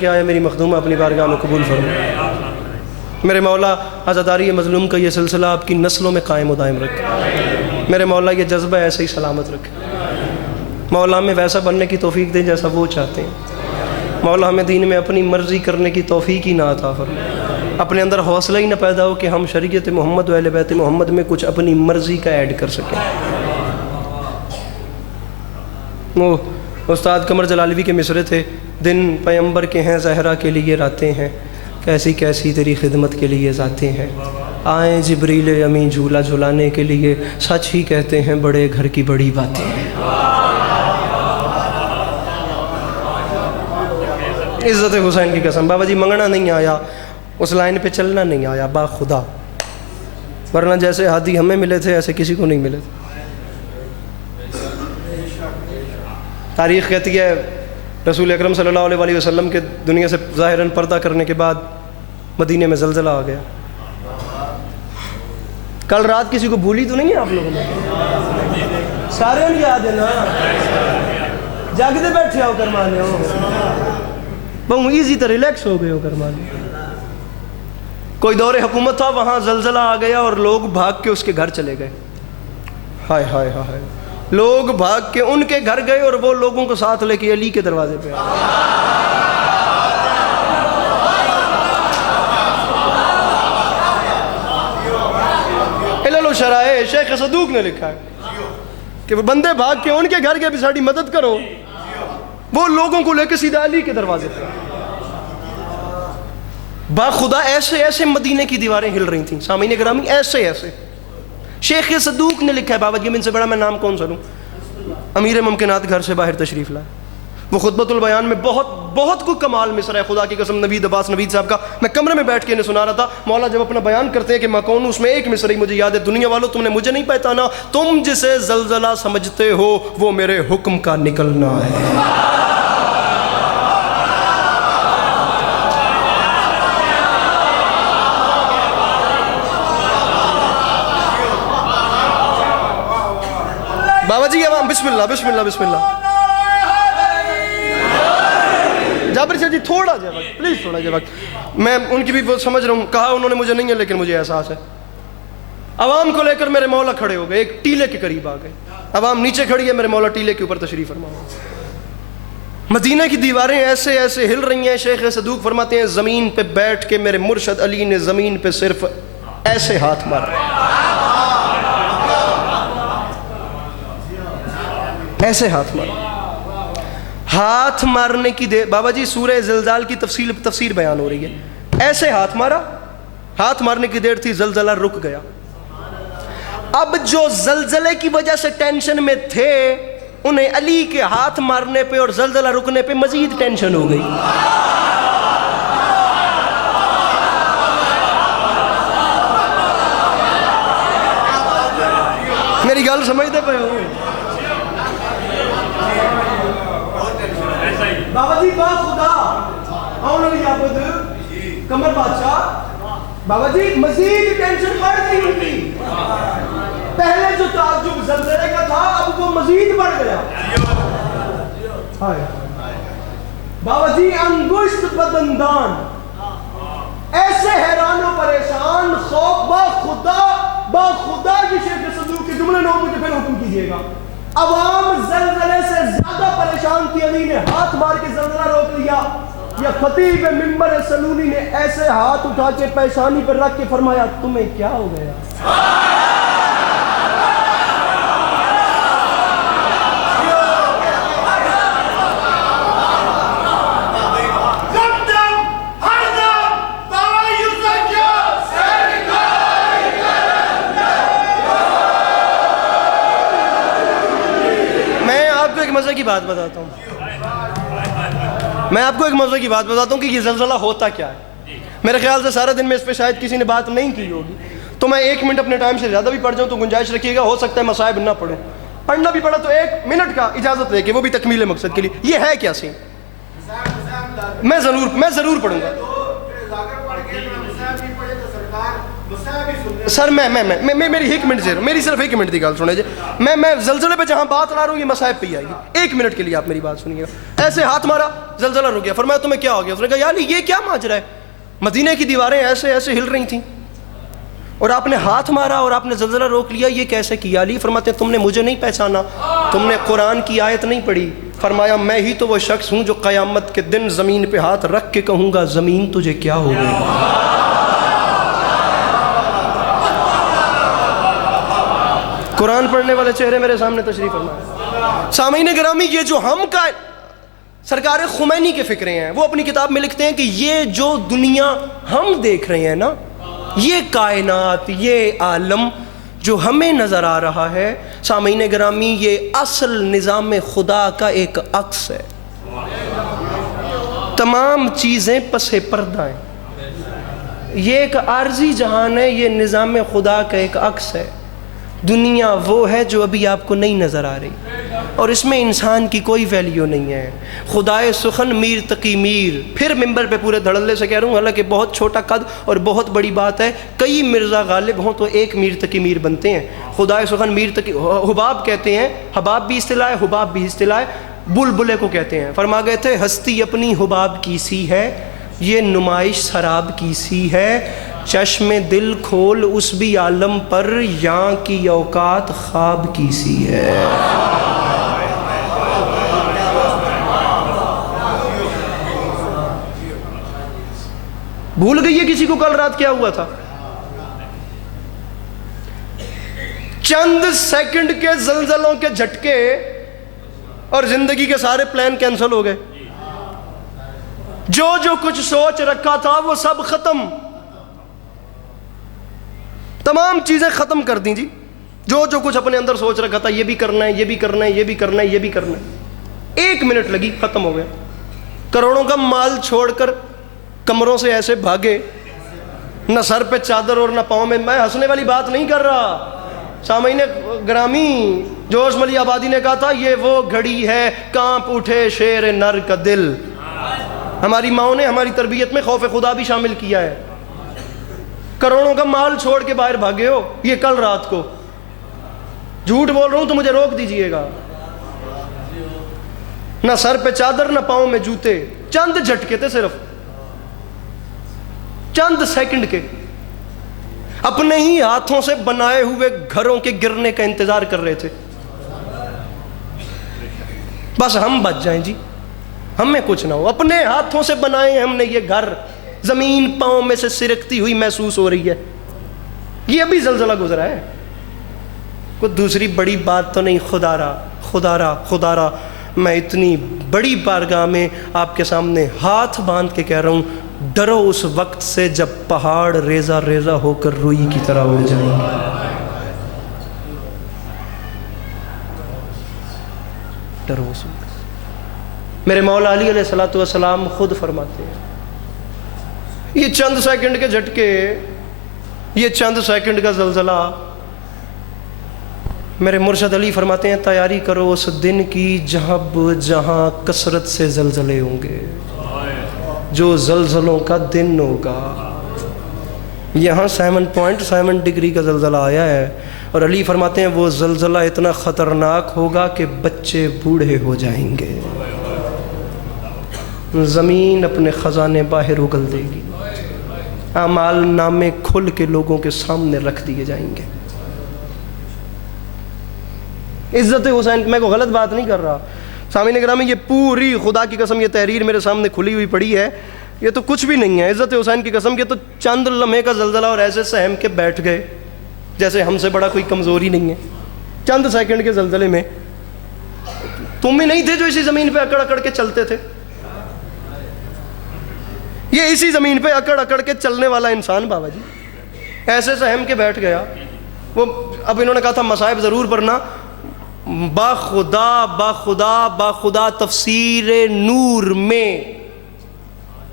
کیا ہے میری مخدومہ اپنی بارگاہ میں قبول فرما۔ میرے مولا عزاداری مظلوم کا یہ سلسلہ آپ کی نسلوں میں قائم و دائم رکھے۔ میرے مولا یہ جذبہ ایسے ہی سلامت رکھے۔ مولا ہمیں ویسا بننے کی توفیق دیں جیسا وہ چاہتے ہیں۔ مولا ہمیں دین میں اپنی مرضی کرنے کی توفیق ہی نہ عطا فرما۔ اپنے اندر حوصلہ ہی نہ پیدا ہو کہ ہم شریعت محمد و اہل بیت محمد میں کچھ اپنی مرضی کا ایڈ کر سکیں۔ وہ استاد قمر جلالوی کے مصرے تھے، دن پیمبر کے ہیں زہرا کے لیے راتیں ہیں، کیسی کیسی تیری خدمت کے لیے ذاتیں ہیں، آئیں جبریل امین جھولا جھلانے کے لیے، سچ ہی کہتے ہیں بڑے گھر کی بڑی باتیں ہیں۔ عزت حسین کی قسم، بابا جی منگنا نہیں آیا، اس لائن پہ چلنا نہیں آیا، با خدا، ورنہ جیسے ہادی ہمیں ملے تھے ایسے کسی کو نہیں ملے تھے۔ تاریخ کہتی ہے رسول اکرم صلی اللہ علیہ وسلم کے دنیا سے ظاہراً پردہ کرنے کے بعد مدینے میں زلزلہ آ گیا۔ کل رات کسی کو بھولی تو نہیں ہے آپ لوگوں نے؟ سارے ان یاد ہے نا؟ جاگتے بیٹھے ہو کرمانے ہو، بہت ایزی تو ریلیکس ہو گئے ہو کرمانے۔ کوئی دور حکومت تھا، وہاں زلزلہ آ گیا اور لوگ بھاگ کے اس کے گھر چلے گئے۔ ہائے ہائے ہائے، لوگ بھاگ کے ان کے گھر گئے اور وہ لوگوں کو ساتھ لے کے علی کے دروازے پہ آئے۔ علل و شرائع شیخ صدوق نے لکھا ہے کہ وہ بندے بھاگ کے ان کے گھر کے بھی ساڑھی مدد کرو، وہ لوگوں کو لے کے سیدھا علی کے دروازے پہ آئے۔ با خدا ایسے ایسے مدینے کی دیواریں ہل رہی تھیں، سامعین گرامی، ایسے ایسے۔ شیخ صدوق نے لکھا ہے، بابا جی ان سے بڑا میں نام کون سا لوں، امیر ممکنات گھر سے باہر تشریف لائے، وہ خطبۃ البیان میں بہت کوئی کمال مصرع ہے، خدا کی قسم نوید عباس نوید صاحب کا میں کمرے میں بیٹھ کے انہیں سنا رہا تھا۔ مولا جب اپنا بیان کرتے ہیں کہ میں کون ہوں، اس میں ایک مصرعی مجھے یاد ہے، دنیا والوں تم نے مجھے نہیں پہچانا، تم جسے زلزلہ سمجھتے ہو وہ میرے حکم کا نکلنا ہے۔ بابا جی عوام بسم اللہ بسم اللہ بسم اللہ۔ جابر شاہ جی تھوڑا جا وقت پلیز، تھوڑا جا وقت، میں ان کی بھی وہ سمجھ رہا ہوں، کہا انہوں نے مجھے نہیں ہے لیکن مجھے احساس ہے۔ عوام کو لے کر میرے مولا کھڑے ہو گئے، ایک ٹیلے کے قریب آ گئے، عوام نیچے کھڑی ہے، میرے مولا ٹیلے کے اوپر تشریف فرما۔ مدینہ کی دیواریں ایسے ایسے ہل رہی ہیں، شیخ صدوق فرماتے ہیں زمین پہ بیٹھ کے میرے مرشد علی نے زمین پہ صرف ایسے ہاتھ مارے، ایسے ہاتھ مارے۔ ہاتھ مارنے کی دیر، بابا جی سورہ زلزال کی تفسیر بیان ہو رہی ہے، ایسے ہاتھ مارا، ہاتھ مارنے کی دیر تھی، زلزلہ رک گیا۔ اب جو زلزلے کی وجہ سے ٹینشن میں تھے، انہیں علی کے ہاتھ مارنے پہ اور زلزلہ رکنے پہ مزید ٹینشن ہو گئی۔ میری گل سمجھتے پہ ہو بابا جی؟ با خدا آؤں علی عبد قمر بادشاہ، بابا جی مزید ٹینشن بڑھ گئی ان کی، پہلے جو تعجب زلزلے کا تھا اب وہ مزید بڑھ گیا۔ بابا جی انگشت بدندان، ایسے حیران و پریشان، خوف، با خدا کی شیخ صدوق کے جملے نو مجھے پھر حکم کیجئے گا۔ عوام زلزلے سے زیادہ پریشان تھی، علی نے ہاتھ مار کے زلزلہ روک لیا، یا خطیب منبر سلونی نے ایسے ہاتھ اٹھا کے پیشانی پر رکھ کے فرمایا تمہیں کیا ہو گیا؟ مزے کی بات بتاتا ہوں، میں آپ کو ایک مزے کی بات بتاتا ہوں کہ یہ زلزلہ ہوتا کیا ہے۔ میرے خیال سے سارے دن میں اس پہ شاید کسی نے بات نہیں کی ہوگی، تو میں 1 منٹ اپنے ٹائم سے زیادہ بھی پڑھ جاؤں تو گنجائش رکھیے گا، ہو سکتا ہے مصائب نہ پڑھوں، پڑھنا بھی پڑا تو 1 منٹ کا اجازت لے کے، وہ بھی تکمیل مقصد کے لیے۔ یہ ہے کیا سین؟ میں ضرور پڑھوں گا۔ سر میں میری ایک منٹ سے میری صرف ایک منٹ کی گل سنے جی. میں زلزلے پہ جہاں بات لا رہا ہوں یہ مصائب پہ ہی آئے گی. ایک منٹ کے لیے آپ میری بات سنیے گا. ایسے ہاتھ مارا, زلزلہ رک گیا. فرمایا تمہیں کیا ہو گیا؟ اس نے کہا یار یہ کیا ماجرا ہے, مدینے کی دیواریں ایسے ایسے ہل رہی تھیں اور آپ نے ہاتھ مارا اور آپ نے زلزلہ روک لیا, یہ کیسے کیا؟ علی فرماتے ہیں تم نے مجھے نہیں پہچانا, تم نے قرآن کی آیت نہیں پڑھی. فرمایا میں ہی تو وہ شخص ہوں جو قیامت کے دن زمین پہ ہاتھ رکھ کے کہوں گا زمین تجھے کیا ہو گئی. قرآن پڑھنے والے چہرے میرے سامنے تشریف فرمائے. سامعین گرامی, یہ جو ہم کا سرکار خمینی کے فکرے ہیں, وہ اپنی کتاب میں لکھتے ہیں کہ یہ جو دنیا ہم دیکھ رہے ہیں نا, یہ کائنات, یہ عالم جو ہمیں نظر آ رہا ہے, سامعین گرامی یہ اصل نظام خدا کا ایک عکس ہے. تمام چیزیں پس پردہ ہیں. یہ ایک عارضی جہان ہے, یہ نظام خدا کا ایک عکس ہے. دنیا وہ ہے جو ابھی آپ کو نہیں نظر آ رہی, اور اس میں انسان کی کوئی ویلیو نہیں ہے. خدائے سخن میر تقی میر, پھر ممبر پہ پورے دھڑلے سے کہہ رہا ہوں, حالانکہ بہت چھوٹا قد اور بہت بڑی بات ہے, کئی مرزا غالب ہوں تو ایک میر تقی میر بنتے ہیں. خدائے سخن میر تقی, حباب کہتے ہیں, حباب بھی اصطلاح ہے, حباب بھی اصطلاح ہے, بلبلے کو کہتے ہیں. فرما گئے تھے ہستی اپنی حباب کی سی ہے, یہ نمائش سراب کی سی ہے, چشم دل کھول اس بھی عالم پر, یہاں کی اوقات خواب کی سی ہے. بھول گئی ہے کسی کو کل رات کیا ہوا تھا؟ چند سیکنڈ کے زلزلوں کے جھٹکے اور زندگی کے سارے پلان کینسل ہو گئے. جو کچھ سوچ رکھا تھا وہ سب ختم, تمام چیزیں ختم کر دیں جی. جو کچھ اپنے اندر سوچ رکھا تھا, یہ بھی کرنا ہے, یہ بھی کرنا ہے, یہ بھی کرنا ہے, یہ بھی کرنا ہے, 1 منٹ لگی, ختم ہو گیا. کروڑوں کا مال چھوڑ کر کمروں سے ایسے بھاگے, نہ سر پہ چادر اور نہ پاؤں میں. میں ہنسنے والی بات نہیں کر رہا. سامعین گرامی, جوش ملی آبادی نے کہا تھا یہ وہ گھڑی ہے کانپ اٹھے شیر نر کا دل. ہماری ماؤں نے ہماری تربیت میں خوف خدا بھی شامل کیا ہے. کروڑوں کا مال چھوڑ کے باہر بھاگے ہو, یہ کل رات کو. جھوٹ بول رہا ہوں تو مجھے روک دیجئے گا. نہ سر پہ چادر نہ پاؤں میں جوتے, چند جھٹکے تھے, صرف چند سیکنڈ کے. اپنے ہی ہاتھوں سے بنائے ہوئے گھروں کے گرنے کا انتظار کر رہے تھے, بس ہم بچ جائیں جی, ہمیں کچھ نہ ہو. اپنے ہاتھوں سے بنائے ہم نے یہ گھر, زمین پاؤں میں سے سرکتی ہوئی محسوس ہو رہی ہے. یہ ابھی زلزلہ گزرا ہے, کوئی دوسری بڑی بات تو نہیں. خدا را میں اتنی بڑی بارگاہ میں آپ کے سامنے ہاتھ باندھ کے کہہ رہا ہوں, ڈرو اس وقت سے جب پہاڑ ریزہ ریزہ ہو کر روئی کی طرح ہو جائیں گے. ڈرو اس وقت. میرے مولا علی علیہ الصلوۃ والسلام خود فرماتے ہیں, یہ چند سیکنڈ کے جھٹکے, یہ چند سیکنڈ کا زلزلہ, میرے مرشد علی فرماتے ہیں تیاری کرو اس دن کی جہاں کثرت سے زلزلے ہوں گے, جو زلزلوں کا دن ہوگا. یہاں 7.7 ڈگری کا زلزلہ آیا ہے, اور علی فرماتے ہیں وہ زلزلہ اتنا خطرناک ہوگا کہ بچے بوڑھے ہو جائیں گے, زمین اپنے خزانے باہر اگل دے گی, اعمال نامے کھل کے لوگوں کے سامنے رکھ دیے جائیں گے. عزت حسین, میں کوئی غلط بات نہیں کر رہا. سامعین گرامی, یہ پوری خدا کی قسم یہ تحریر میرے سامنے کھلی ہوئی پڑی ہے, یہ تو کچھ بھی نہیں ہے. عزت حسین کی قسم, یہ تو چند لمحے کا زلزلہ اور ایسے سہم کے بیٹھ گئے جیسے ہم سے بڑا کوئی کمزوری نہیں ہے. چند سیکنڈ کے زلزلے میں تم ہی نہیں تھے جو اسی زمین پہ اکڑ اکڑ کے چلتے تھے. یہ اسی زمین پہ اکڑ اکڑ کے چلنے والا انسان بابا جی ایسے سہم کے بیٹھ گیا. وہ اب انہوں نے کہا تھا مصائب ضرور پڑھنا, باخدا تفسیر نور میں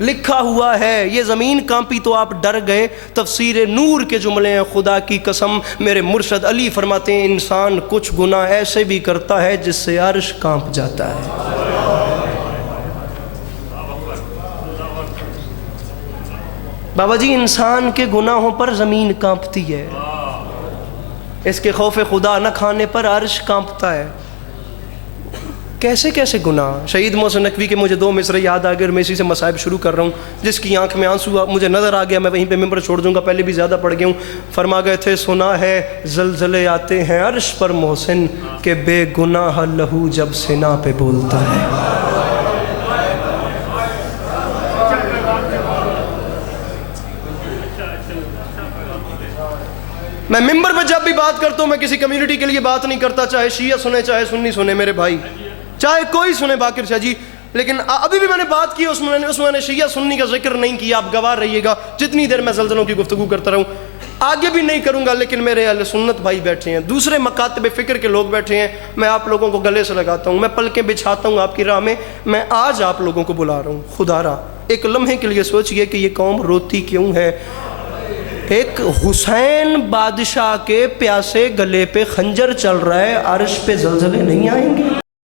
لکھا ہوا ہے. یہ زمین کانپی تو آپ ڈر گئے, تفسیر نور کے جملے ہیں. خدا کی قسم میرے مرشد علی فرماتے ہیں انسان کچھ گناہ ایسے بھی کرتا ہے جس سے عرش کانپ جاتا ہے. بابا جی انسان کے گناہوں پر زمین کانپتی ہے، اس کے خوف خدا نہ کھانے پر عرش کانپتا ہے۔ کیسے کیسے گناہ۔ شہید محسن نقوی کے مجھے 2 مصرے یاد آ گئے اور میں اسی سے مصائب شروع کر رہا ہوں۔ جس کی آنکھ میں آنسو مجھے نظر آ گیا، میں وہیں پہ ممبر چھوڑ دوں گا، پہلے بھی زیادہ پڑھ گیا ہوں۔ فرما گئے تھے سنا ہے زلزلے آتے ہیں عرش پر محسن، کہ بے گناہ لہو جب سنا پہ بولتا ہے۔ میں ممبر پہ جب بھی بات کرتا ہوں میں کسی کمیونٹی کے لیے بات نہیں کرتا، چاہے شیعہ سنے چاہے سنی سنے میرے بھائی، چاہے کوئی سنے باقر شاہ جی، لیکن ابھی بھی میں نے بات کی اس میں شیعہ سنی کا ذکر نہیں کیا۔ آپ گواہ رہیے گا جتنی دیر میں زلزلوں کی گفتگو کرتا رہوں، آگے بھی نہیں کروں گا، لیکن میرے اہل سنت بھائی بیٹھے ہیں، دوسرے مکاتب فکر کے لوگ بیٹھے ہیں، میں آپ لوگوں کو گلے سے لگاتا ہوں، میں پلکیں بچھاتا ہوں آپ کی راہ میں آج آپ لوگوں کو بلا رہا ہوں۔ خدا را ایک لمحے کے لیے سوچئے کہ یہ قوم روتی کیوں ہے۔ ایک حسین بادشاہ کے پیاسے گلے پہ خنجر چل رہا ہے، عرش پہ زلزلے نہیں آئیں گے؟